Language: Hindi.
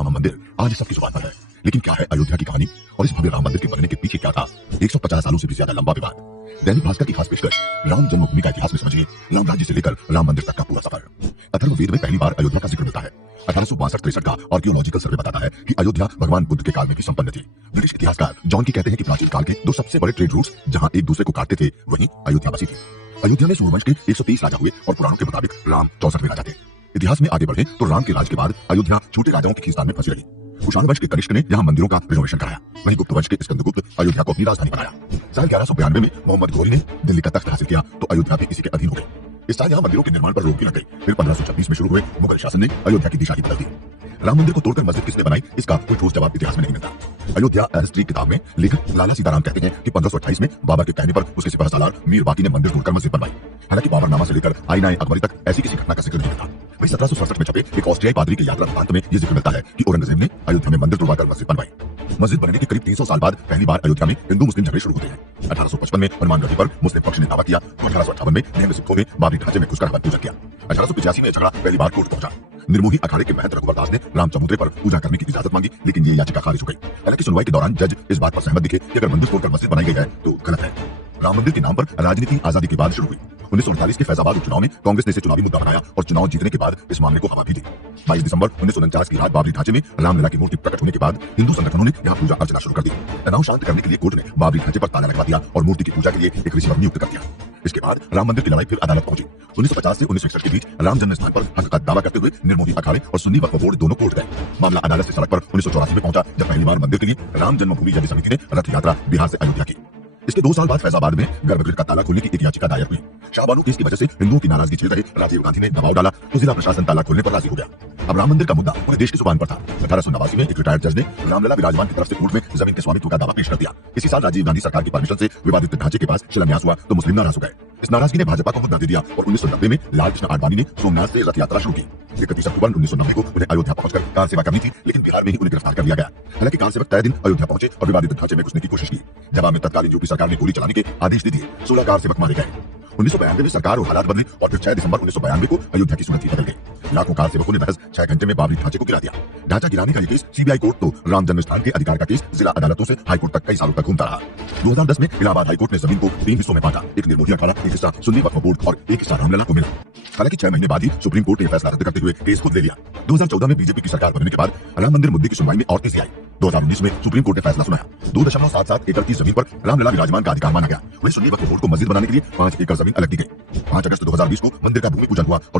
राम मंदिर आज सबकी जुबान पर है, लेकिन क्या है अयोध्या की कहानी और इस भव्य राम मंदिर के बनने के पीछे क्या था? 150 सालों से भी ज्यादा लंबा विवाद। दैनिक भास्कर की खास पेशकश राम जन्मभूमि का इतिहास में समझिए राम राज्य से लेकर राम मंदिर तक का पूरा सफर। अथर्ववेद में पहली बार अयोध्या का जिक्र मिलता है। 1862-63 का आर्कियोलॉजिकल सर्वे बताता है कि अयोध्या भगवान बुद्ध के काल में भी संपन्न थी। ब्रिटिश इतिहासकार जॉन की कहते हैं कि प्राचीन काल के दो सबसे बड़े ट्रेड रूट्स जहां एक दूसरे को काटते थे वहीं अयोध्या बसी थी। अयोध्या में सूर्यवंश के 130 राजा हुए और पुराणों के मुताबिक राम 64वें राजा थे। इतिहास में आगे बढ़े तो राम के राज के बाद अयोध्या छोटे राजाओं की खींचतान में फंसी रही। कुषाण वंश के कनिष्क ने यहाँ मंदिरों का रिनोवेशन कराया, वहीं गुप्त वंश के स्कंदगुप्त अयोध्या को अपनी राजधानी बनाया। साल 1192 में मोहम्मद घोरी ने दिल्ली का तख्त हासिल किया तो अयोध्या भी इसी के अधीन हो गई। इस साल यहाँ मंदिरों के निर्माण पर रोक भी लग गई। फिर 1526 में शुरू हुए मुगल शासन ने अयोध्या की दिशा ही बदल दी। राम मंदिर को तोड़कर मस्जिद किसने बनाई, इसका कोई ठोस जवाब इतिहास में नहीं मिलता। अयोध्या हिस्ट्री किताब में लेखक लाला सीताराम कहते हैं कि 1528 में बाबर के कहने पर उसके सिपहसालार मीर बाकी ने मंदिर तोड़कर मस्जिद बनवाई। हालांकि बाबरनामा से लेकर आईना अकबरी तक ऐसी किसी घटना का जिक्र नहीं मिलता। वहीं 1767 में छपे एक ऑस्ट्रियाई पादरी के यात्रा वृत्तांत में यह जिक्र मिलता है कि औरंगजेब ने अयोध्या में मंदिर तोड़वाकर मस्जिद बनवाई। मस्जिद बनने के करीब 300 साल बाद पहली बार अयोध्या में हिंदू मुस्लिम झगड़े शुरू होते हैं। 1855 में हनुमान गढ़ी पर मुस्लिम पक्ष ने दावा किया तो 1858 में निहंग सिखों ने बाबरी ढांचे में घुसकर हवन पूजन किया। 1885 में झगड़ा पहली बार कोर्ट पहुंचा। निर्मोही अखाड़े के महंत रघुवर दास ने राम चबूतरे पर पूजा करने की इजाजत मांगी, लेकिन ये याचिका खारिज हो गई। हालांकि सुनवाई के दौरान जज इस बात पर सहमत दिखे कि अगर मंदिर तोड़कर मस्जिद बनाई गई है तो गलत है। राम मंदिर के नाम पर राजनीति आजादी के बाद शुरू हुई। 1948 के फैजाबाद उपचुनाव में कांग्रेस ने इसे चुनावी मुद्दा बनाया और चुनाव जीतने के बाद इस मामले को हवा भी दी। 22 दिसंबर 1949 की रात बाबरी ढांचे में रामलला की मूर्ति प्रकट होने के बाद हिंदू संगठनों ने यहाँ पूजा अर्चना शुरू कर दी। तनाव शांत करने के लिए कोर्ट ने बाबरी ढांचे पर ताला लगवा दिया और मूर्ति की पूजा के लिए एक रिसीवर नियुक्त कर दिया। इसके बाद राम मंदिर की लड़ाई फिर अदालत पहुंची। 1950 से 1961 के बीच राम जन्म स्थान पर हक का दावा करते हुए निर्मोही अखाड़े और सुन्नी वक्फ बोर्ड दोनों कोर्ट गए। मामला अदालत से सड़क पर 1984 में पहुंचा जब पहली बार मंदिर के लिए राम जन्मभूमि यज्ञ समिति ने रथ यात्रा बिहार से अयोध्या की। इसके 2 साल बाद फैजाबाद में गर्भगृह का ताला खोलने की एक याचिका दायर हुई। शाहबानो केस की वजह से हिंदुओं की नाराजगी झेल रहे राजीव गांधी ने दबाव डाला तो जिला प्रशासन ताला खोलने पर राजी हो गया। अब राम मंदिर का मुद्दा पूरे देश की जुबान पर था। 1889 में एक रिटायर्ड जज ने रामलला विराजमान की तरफ से कोर्ट में जमीन के स्वामित्व का दावा पेश कर दिया। इसी साल राजीव गांधी सरकार की परमिशन से विवादित ढांचे के पास शिलान्यास हुआ तो मुस्लिम नाराज हो गए। इस नाराजगी ने भाजपा को मुद्दा दे दिया और 1990 में लाल कृष्ण आडवाणी ने सोमनाथ से रथ यात्रा शुरू की। 31 अक्टूबर 1990 को उन्हें अयोध्या पहुंचकर कार सेवा करनी थी, लेकिन बिहार में ही उन्हें गिरफ्तार कर लिया गया। हालांकि कार सेवक तय दिन अयोध्या पहुंचे और विवादित ढांचे में घुसने की कोशिश की। जवाब में तत्कालीन यूपी सरकार ने गोली चलाने के आदेश दे दिए। 16 कार सेवक मारे गए। 1992 में सरकार और हालात बदले और फिर 6 दिसंबर 1992 को अयोध्या की सूरत ही बदल गई। लाखों कार सेवकों ने महज 6 घंटे में बाबरी ढांचे को गिरा दिया। ढांचा गिराने का ये केस सीबीआई कोर्ट तो राम जन्म स्थान के अधिकार का केस जिला अदालतों से हाईकोर्ट तक कई सालों तक घूमता रहा। 2010 में इलाहाबाद हाईकोर्ट ने जमीन को 3 हिस्सों में बांटा। एक निर्मोही अखाड़ा, एक हिस्सा सुन्नी वक्फ बोर्ड और एक हिस्सा रामलला को मिला। हालांकि 6 महीने बाद ही सुप्रीम कोर्ट ने फैसला रद्द करते हुए केस खुद ले लिया। 2014 में बीजेपी की सरकार बनने के बाद राम मंदिर मुद्दे की सुनवाई में और तेजी आई। 2019 में सुप्रीम कोर्ट ने फैसला सुनाया। 2.77 एकड़ की जमीन पर रामलला विराजमान का अधिकार माना गया। वहीं सुन्नी वक्फ बोर्ड को मस्जिद बनाने के लिए 5 एकड़ जमीन अलग दी गई। 5 अगस्त 2020 को मंदिर का भूमि पूजन हुआ और